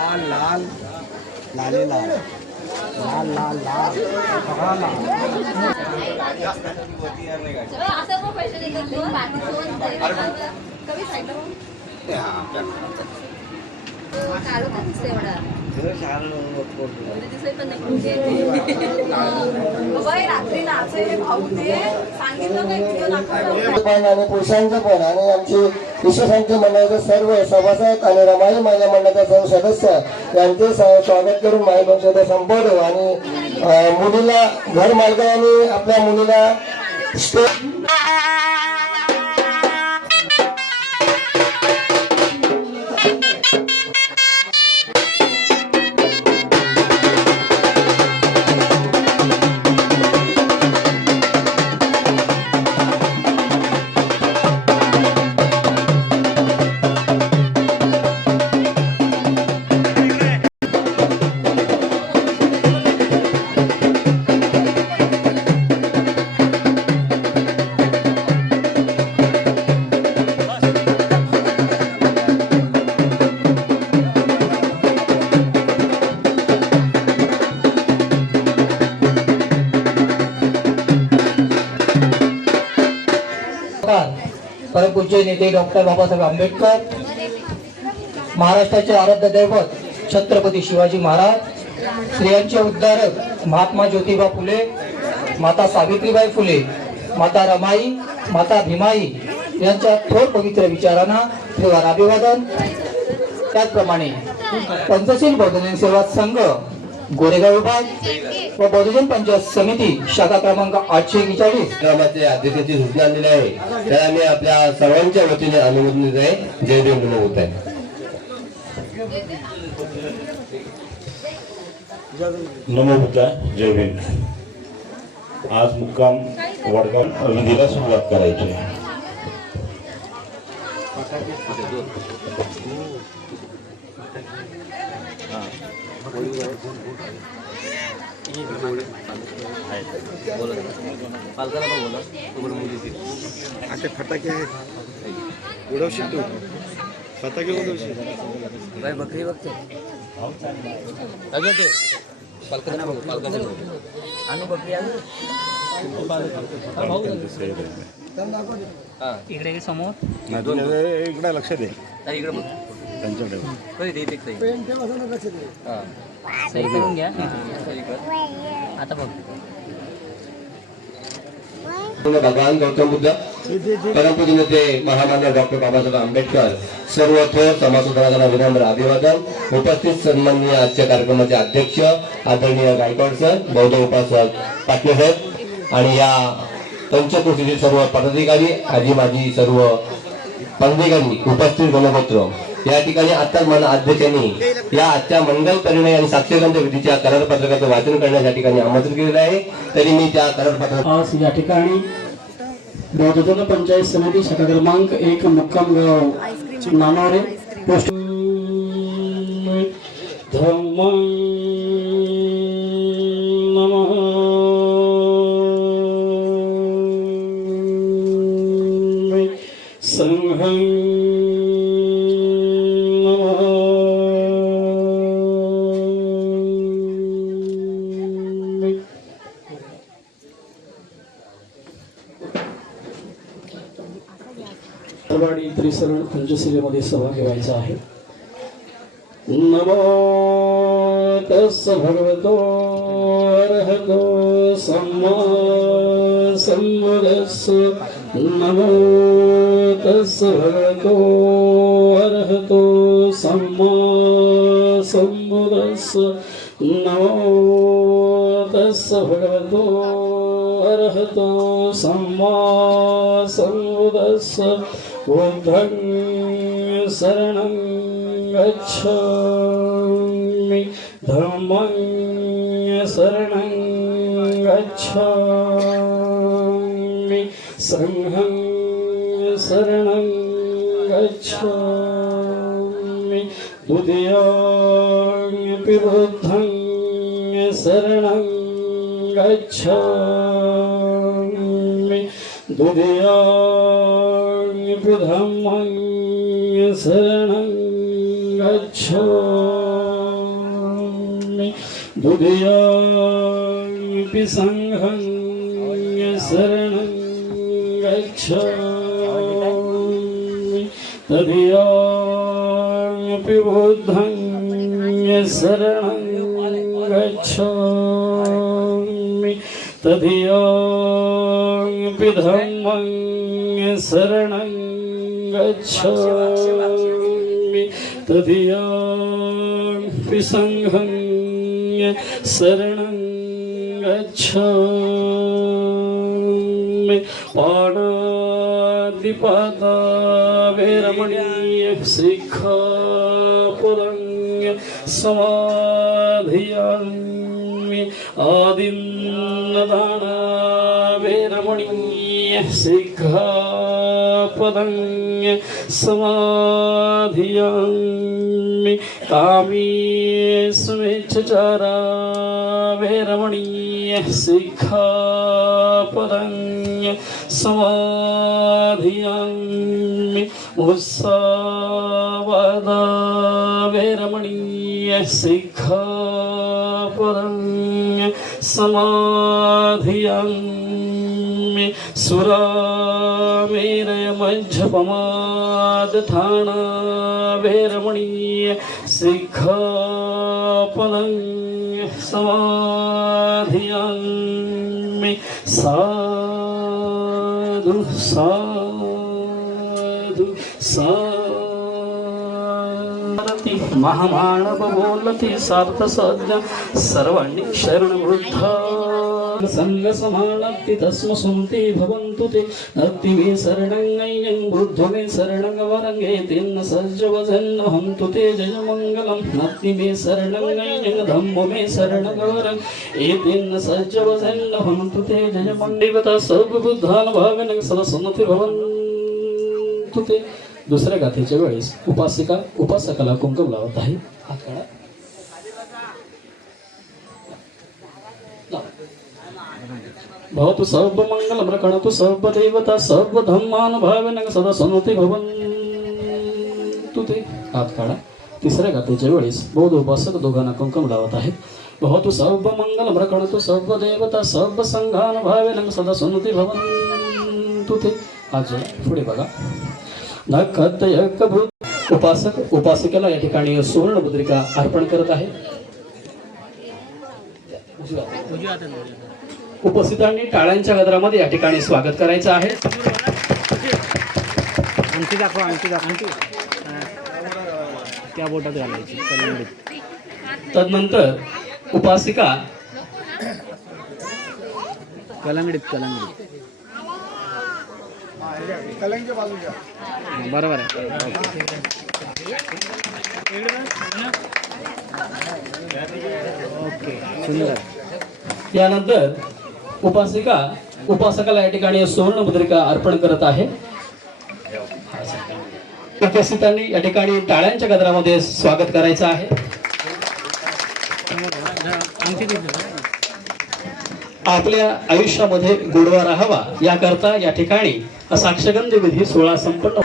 लाल लाल लाले लाल लाल लाल लाल सगळा लाल आणि पुरुषांचं पण आणि आमची विश्वशांती मंडळाचे सर्व सभासद आणि रमाई महिला मंडळाचे सर्व सदस्य यांचे स्वागत करून माई पंचायत संपवतो आणि मुलीला घर मालकांनी आपल्या मुलीला परमपूज्य नेते डॉक्टर बाबासाहेब आंबेडकर, महाराष्ट्राचे आराध्य दैवत छत्रपती शिवाजी महाराज, स्त्रियांचे उद्धारक महात्मा ज्योतिबा फुले, माता सावित्रीबाई फुले, माता रमाई, माता भीमाई यांच्या थोर पवित्र विचारांना त्रिवार अभिवादन. त्याचप्रमाणे पंचशील बौद्धजन सेवा संघ गोरेगाव विभाग व बौद्धजन पंचायत समिती शाखा क्रमांक 841 ग्रामाचे अध्यक्षाची सूचना दिली आहे. त्याला मी आपल्या सर्वांच्या वतीने अनुमोदन देत आहे. जय देव म्हणून होत आहे. नमो बुद्धा, जय भीम. आज मुक्काम वडगाव विधीला सुरुवात करायची. आता फटाके आहेत उडवशील तू फटाके उडवशील बकरी बघतो अगं ते पालकांना बघ पालकांना बघ आणि बकरी इकडे समोर इकडे लक्ष दे. इकडे बघ त्यांच्याकडे सही करून घ्या. आता बघ भगवान गौतम बुद्ध, परमपूज्य नेते महामान्य डॉक्टर बाबासाहेब आंबेडकर, सर्व थोर समाज सुधारकांना विनम्र अभिवादन. उपस्थित सन्माननीय आजच्या कार्यक्रमाचे अध्यक्ष आदरणीय गायकवाड सर, बौद्ध उपासक पाटील साहेब आणि या पंचक्रोशीतील सर्व पदाधिकारी, आजी माजी सर्व पदाधिकारी, उपस्थित गणगोत्र. या ठिकाणी आताच मला अध्यक्षांनी या आजच्या मंगल परिणय आणि साक्षरकांत विधीच्या करार पत्रकाचं वाचन करण्यास या ठिकाणी आमंत्रित केलेलं आहे. तरी मी त्या करार पत्रक आज या ठिकाणी बौद्धजन पंचायत समिती शाखा क्रमांक 1 मुक्काम गाव नानावरे पोस्ट धम्म नमः संघं त्रिसरण पंचशीलेमध्ये सहभागी व्हायचा आहे. नमो तस्स भगवतो अरहतो सम्मा संबुद्धस्स. नमो तस्स भगवतो अरहतो सम्मा संबुद्धस्स. नमो तस्स भगवतो अरहतो सम्मा संबुद्धस्स. बुद्धं शरणं गच्छामि, धम्मं शरणं गच्छामि, संघं शरणं गच्छामि, द्वितीयं बुद्धं शरणं गच्छामि, द्वितीयं धम्मं शरणं गच्छामि. द्वितीयामपि संघं शरणं गच्छामि तदीयामपि बुद्धं शरणं गच्छामि तदीयामपि धम्मं शरणं गच्छामि तदीयामपि संघं शरणं गच्छामि पाणातिपाता वैरमणीय शिक्षापदं समाधियामि आदिन्नदाना वैरमणीय शिक्षापदं समाधियामि कामेष्वेच्छाचारा वैरमणीय शिक्षापदं समाधियामि मुस्सावादा वैरमणीय शिक्षापदं समाधियामि सुरामेरयमज्जपमादथाना वैरमणीय शिक्षापदं समाधियामि साधु साधु सारथी महामानव बोलती सार्थ सज्ज सर्वाणि शरणवृद्धा संग समानत्ति तस्म सुमते भवन्तु ते नत्ति मे शरणं अय्यं बुद्धो मे शरणं वरंगे तेन सज्जवजन्न हन्तु ते जय मंगलम नत्ति मे शरणं अय्यं धम्मो मे शरणं वरं एतेन सज्जवजन्न हन्तु ते जय मंगलता सर्व बुद्धान भावेन सदा सन्नती भवन्तु ते दुसऱ्या गाथेच्या वेळेस उपासिका उपासकाला कुंकम लावत आहे आकडा भवतु सर्व मंगलम रक्षणतु सर्व देवता सर्व धम्मान भावेन सदा सन्नती भवन्तु ते हात काढा तिसऱ्या गाथेच्या वेळेस बौद्ध उपासक दोघांना कुंकम लावत आहेत भवतु सर्व मंगलम रक्षणतु सर्व देवता सर्व संघान भावेन सदा सन्नती भवन्तु ते आज पुढे बघा नखतयकभूत उपासक उपासिकेला या ठिकाणी सुवर्ण मुद्रिका अर्पण करत आहे उपस्थितांनी टाळ्यांच्या गजरामध्ये या ठिकाणी स्वागत करायचं आहे आणखी दाखवा आणखी त्या बोटात घालायची कलंगडीत तदनंतर उपासिका कलंगडीत बरोबर आहे ओके सुंदर यानंतर उपासकाला या ठिकाणी सुवर्ण मुद्रिका अर्पण करत आहे उपस्थितांनी या ठिकाणी टाळ्यांच्या गजरामध्ये स्वागत करायचं आहे आपल्या आयुष्यामध्ये गोडवा राहावा याकरता या ठिकाणी साक्षगंध विधी सोहळा संपन्न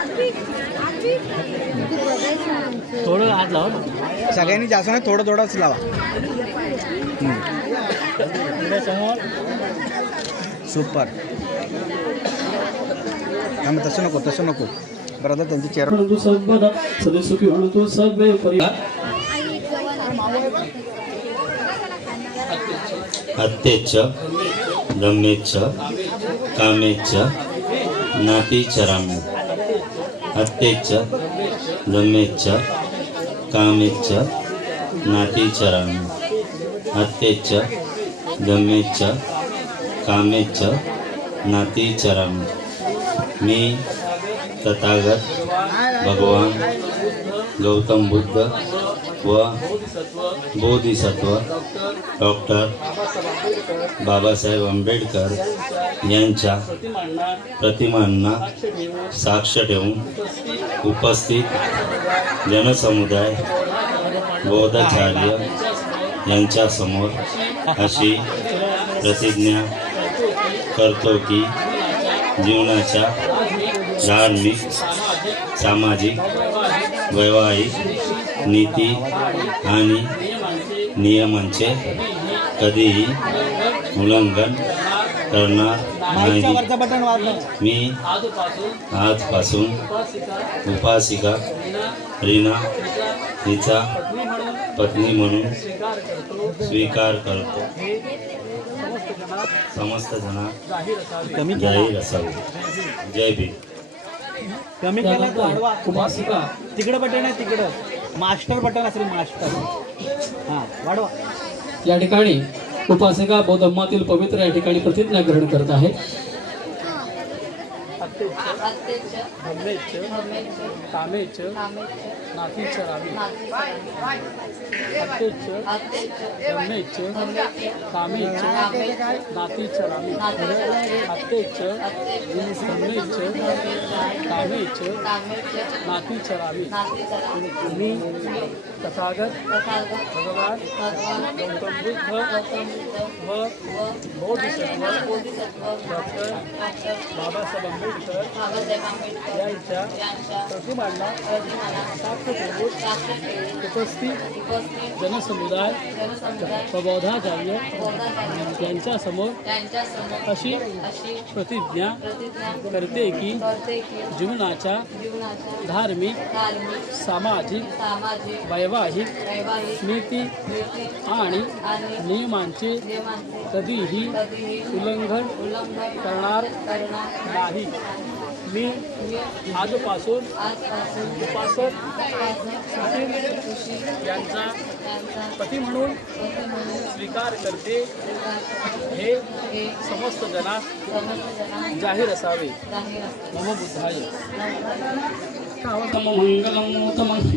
थोडं हात लावा सगळ्यांनी जास्त नाही थोडंच लावा सुपर तसं नको ब्रदर त्यांची चेहरा हत्येच्च ब्रह्मेच्च कामेच्च नातिचरामि हत्येच्च ब्रह्मेच्च कामेच्च नातिचरामि हत्येच्च ब्रह्मेच्च कामेच्च नातिचरामि मी तथागत भगवान गौतम बुद्ध व बोधिसत्व डॉक्टर बाबासाहेब आंबेडकर यांच्या प्रतिमांना साक्ष ठेवून उपस्थित जनसमुदाय बोधाचार्य यांच्यासमोर अशी प्रतिज्ञा करतो की जीवनाच्या धार्मिक सामाजिक वैवाहिक नीती आणि नियमांचे कधीही उल्लंघन करणार माईकच्या नाही. वरचं बटन वाजलं. मी आजपासून उपासिका रीना हिचा पत्नी म्हणून स्वीकार करतो. समस्त जण जाहीर असावे. जय भीम. कमी केलं तर वाढवा. उपासिका तिकडं बटन आहे, तिकडं मास्टर बटन असेल, मास्टर. हां, वाढवा. या ठिकाणी उपासिका बौद्धमातील पवित्र या ठिकाणी प्रतिज्ञा ग्रहण करत आहे. कामेच नातीच रावी. अत्येच धम्मेच कामेच नातीच रावी. अत्येच धम्मेच कामेच नातीच रावी. मी तथागत भगवान गौतम बुद्ध व बोधिसत्व डॉक्टर बाबासाहेब आंबेडकर यांच्या प्रतिमांना उपस्थित जनसमुदाय प्रबोधाचार्य यांच्यासमोर अशी प्रतिज्ञा करते की जीवनाच्या धार्मिक सामाजिक वैवाहिक नीती आणि नियमांचे कधीही उल्लंघन करणार नाही. मी आजपासून उपासक सुशील यांचा पती म्हणून स्वीकार करते. हे समस्त जनास जाहीर असावे. नमो बुद्धाय. मंगलम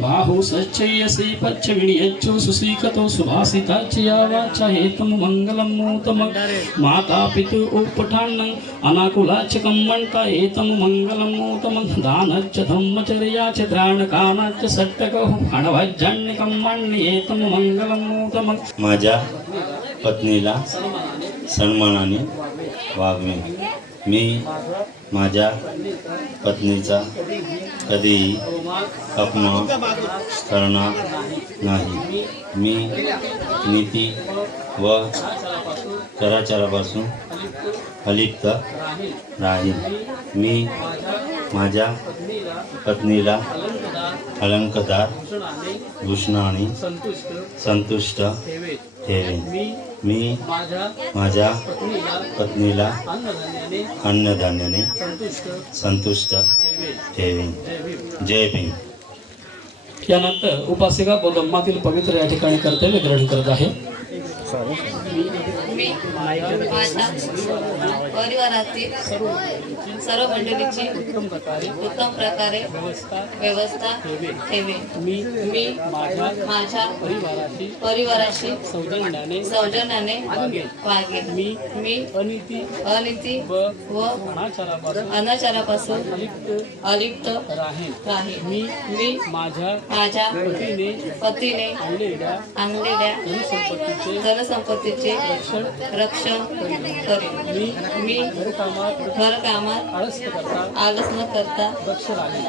बाहु सच्चयसी पच्चविण्यच्चु सुसीकतो सुभासिताच्चया वाचयेतम मंगलम नूतम माता पितु उपठानं अनाकुलाच्चकं मण्टयेतम मंगलम नूतम दानच्च धम्मचर्याच्च त्राणकानाच्च सट्टको अणवज्जन्निकं मण्येतम मंगलम नूतम. माझ्या पत्नीला सन्मानाने वागवे. मी माझ्या पत्नीचा कधीही अपमान करणार नाही. मी नीती व कराचारापासून अलिप्त राहीन. मी माझ्या पत्नीला अलंकदार भूषणाने संतुष्ट ठेवेन. मी माझ्या पत्नीला अन्नधान्याने संतुष्ट ठेवेन. जय भीम. यानंतर उपासिका बौद्धमातील पवित्र या ठिकाणी कर्तव्य ग्रहण करत आहे. मी माझ्या परिवारातील सर्व मंडळीची उत्तम प्रकारे व्यवस्था ठेवेन. मी माझ्या परिवाराशी सौजन्याने वागेन. मी अनिती व अनाचारापासून अलिप्त राहीन. मी माझ्या पतीने आणलेल्या धनसंपत्तीचे रक्षण करेन. मी घरकामात आळस न करता दक्ष राहीन.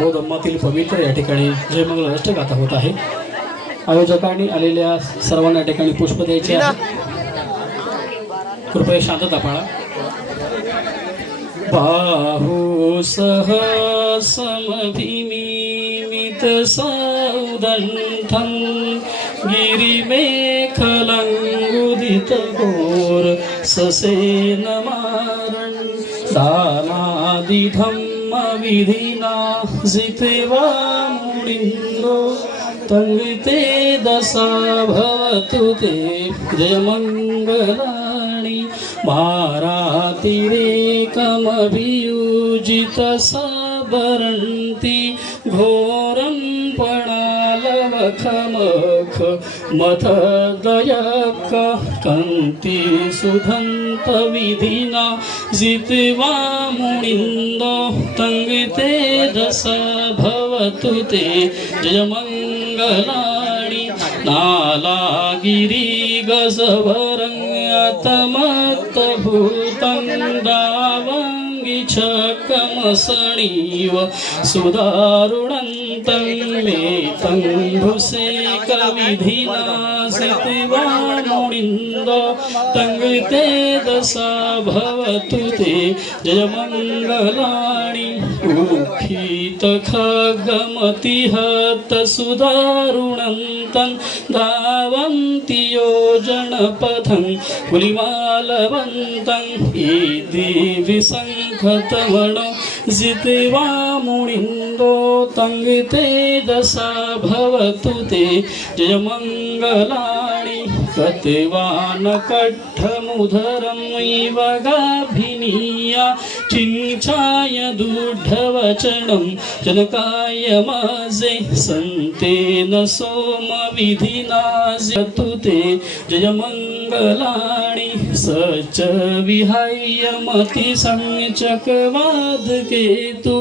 बौद्धमातील पवित्र या ठिकाणी जय मंगल अष्टगाथा होत आहे. आयोजकांनी आलेल्या सर्वांना या ठिकाणी पुष्प द्यायचे आहे. कृपया शांतता पाळा. बाहु सहसमभिमिमित सौदंठं गिरिमेखलंगुदित घोर ससेनमारं दानादिधम्म विधिना जितेवा मुनिन्दो तंगिते दशा भवतु ते जयमंगलानि. मारातिरेकमभियुजित सबरन्ति घोरं पणालवखमख मथदयक कंति सुधन्त विधिना जित्वा मुनिन्दो तंगिते दशा भवतु ते जयमंगलानि. नालागिरि गजवरंगतमत्तभूतं दावङ्गि छकमसणीव सुदारुणं भवन्तं मेतं भुसेकविधिनासित्वा मुनिन्दो तङ्गिते दशा भवतु ते जयमङ्गलानि उखितखगमतिहतसुदारुणन्तं धावन्ति योजनपथं कुलिमालवन्तं इति विशङ्खतमणो जित्वा मुनिन्दो तङ्गिते दशा भवतु ते जयमङ्गलानि कतिवानकट्ठमुधरं इव गाभिनीया चिञ्चाय दुर्ढवचनं जनकाय माजे सन्तेन सोमविधिना जतु ते जयमङ्गलानि स च विहाय मतिसञ्चकवादकेतु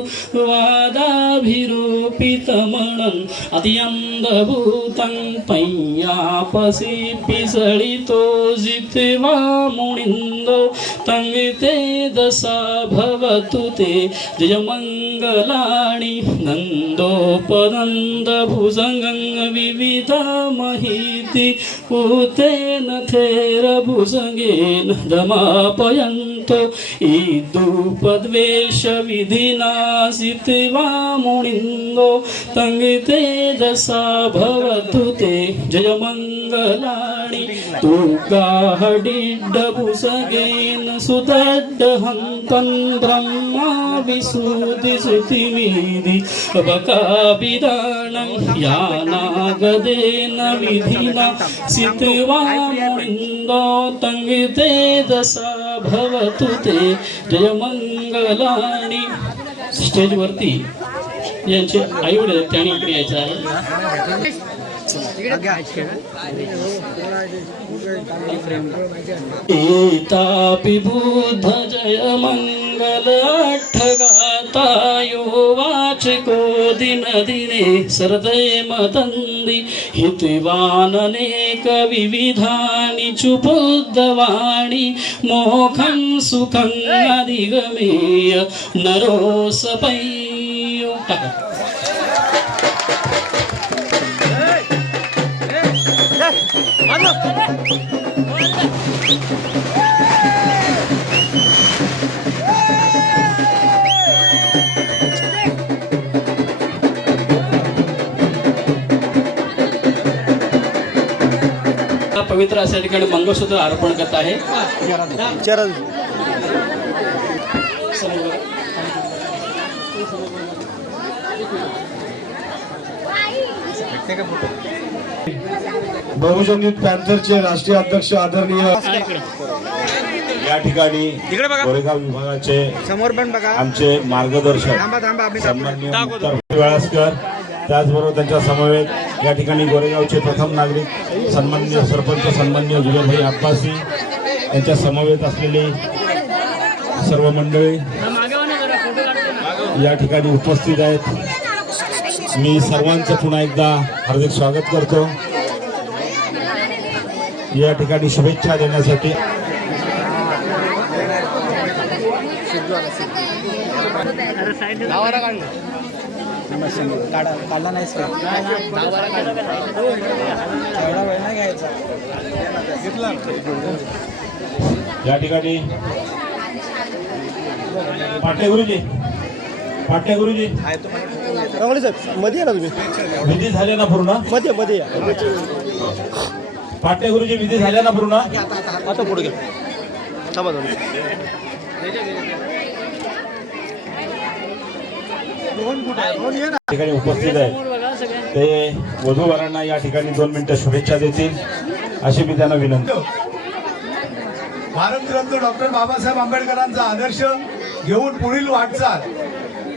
वादाभिरोपितमणम् अत्यन्दभूतं पय्यापसि पिसळितो जित्वा मुनिन्दो तङ्गिते दशा भवतु ते जयमङ्गलानि नन्दोपनन्दभुजङ्गं विविधमहीति पूतेन थेरभुजङ्गेन दमापयन्तो ईदुपद्वेषविधिना जित्वा मुनिन्दो तङ्गिते दशा भवतु ते जयमङ्गलानि तुगाहडिड्डभुजगेन सुदड्डहन्तं ब्रह्मा विशुद्धिश्रुतिमिधि बकाभिदानं यानागदेन विधिना सित्वा मुनिन्दो तङ्गिते दशा भवतु ते जयमङ्गलानि. स्टेजवरती यांचे आईवडील त्यांनी इकडे यायचं आहे. एतापि बुद्ध जय मंगल अट्ठगातायो वाचिको दिन दिने सरदे मतंदी हितवाननेक विविधानि चुबुद्धवाणी मोखं सुखं अधिगमेय नरोसपय्यो. पवित्र अशा ठिकाणी मंगळसूत्र अर्पण करत आहे. बहुजन युथ पॅन्थरचे राष्ट्रीय अध्यक्ष आदरणीय या ठिकाणी गोरेगाव विभागाचे आमचे मार्गदर्शक सन्माननीय मुक्तार वेळासकर, त्याचबरोबर त्यांच्या समवेत या ठिकाणी गोरेगावचे प्रथम नागरिक सन्माननीय सरपंच सन्माननीय जुबेरभाई अब्बासी यांच्या समवेत असलेली सर्व मंडळी या ठिकाणी उपस्थित आहेत. मी सर्वांचं पुन्हा एकदा हार्दिक स्वागत करतो. या ठिकाणी शुभेच्छा देण्यासाठी काढला नाही सर, एवढा वेळ नाही घ्यायचा. या ठिकाणी पाटेगुरुजी मध्ये ना तुम्ही विधी झाले ना पूर्ण? मध्ये पाटेगुरुजी विधी झाल्या ना पूर्ण? आता पुढे घ्या. थांबा दोन ठिकाणी उपस्थित आहे ते वधूवरांना या ठिकाणी 2 मिनिटं शुभेच्छा देतील अशी मी त्यांना विनंती. भारतरत्न डॉक्टर बाबासाहेब आंबेडकरांचा आदर्श घेऊन पुढील वाटचाल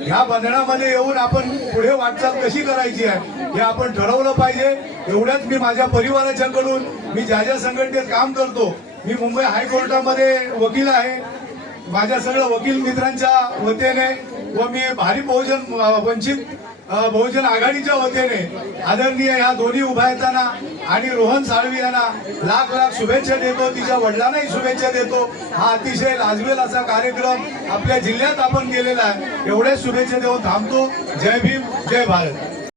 ह्या बंधनामध्ये येऊन आपण पुढे वाटचाल कशी करायची आहे हे आपण ठरवलं पाहिजे. एवढ्याच मी माझ्या परिवाराच्याकडून मी ज्या ज्या संघटनेत काम करतो, मी मुंबई हायकोर्टामध्ये वकील आहे. माझ्या सगळ्या वकील मित्रांच्या वतीने व मी भारी वंचित बहुजन आघाडीच्या वतीने आदरणीय ह्या दोन्ही उभायतांना आणि रोहन साळवी यांना लाख लाख शुभेच्छा देतो. तिच्या वडिलांनाही शुभेच्छा देतो. हा अतिशय लाजवेल असा कार्यक्रम आपल्या जिल्ह्यात आपण केलेला आहे. एवढ्याच शुभेच्छा देऊन थांबतो. जय भीम, जय भारत.